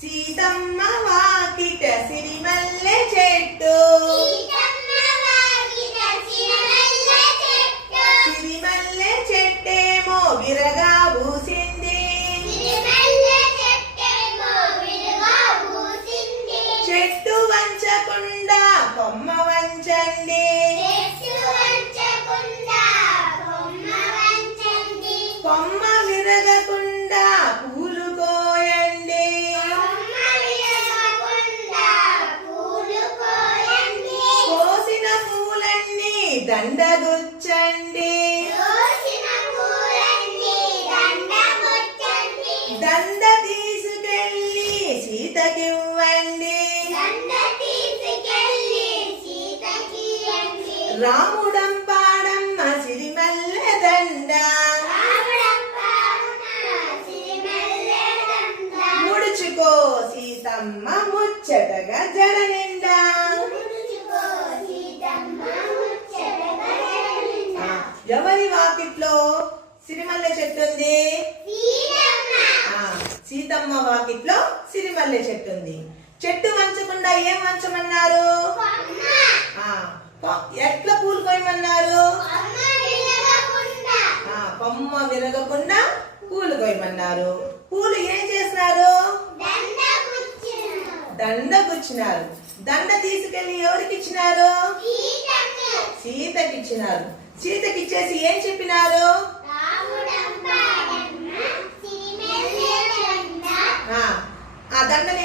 సీతమ్మ వాకిట సిరిమల్లె చెట్టు సిరిమల్లె చెట్టేమో విరగా పూసింది చెట్టు వంచకుండా కొమ్మ వంచండి కొమ్మ విరగకుండా పూలు కోయండి కోసిన పూలన్నీ దండగుచ్చండి దండ తీసుకెళ్ళి సీతకివ్వండి రాముడంపాడమ్మ సిరిమల్లె దండ ముడుచుకో సీతమ్మ ముచ్చటగా జడ నిండా ఎవరి వాకిట్లో సిరిమల్లె చెట్టు ఉంది? సీతమ్మ వాకిట్లో సిరిమల్లె చెట్టు ఉంది. చెట్టు వంచకుండా ఏం వంచమన్నారు? ఎట్లా పూలు కోయమన్నారు? కొమ్మ విరగకుండా పూలు కోయమన్నారు. పూలు ఏం చేసినారు? దండ గుచ్చినారు. దండ తీసుకెళ్లి ఎవరికి ఇచ్చినారు? సీతకి ఇచ్చినారు. సీతకి ఇచ్చేసి ఏం చెప్పినారు? ఆ దండని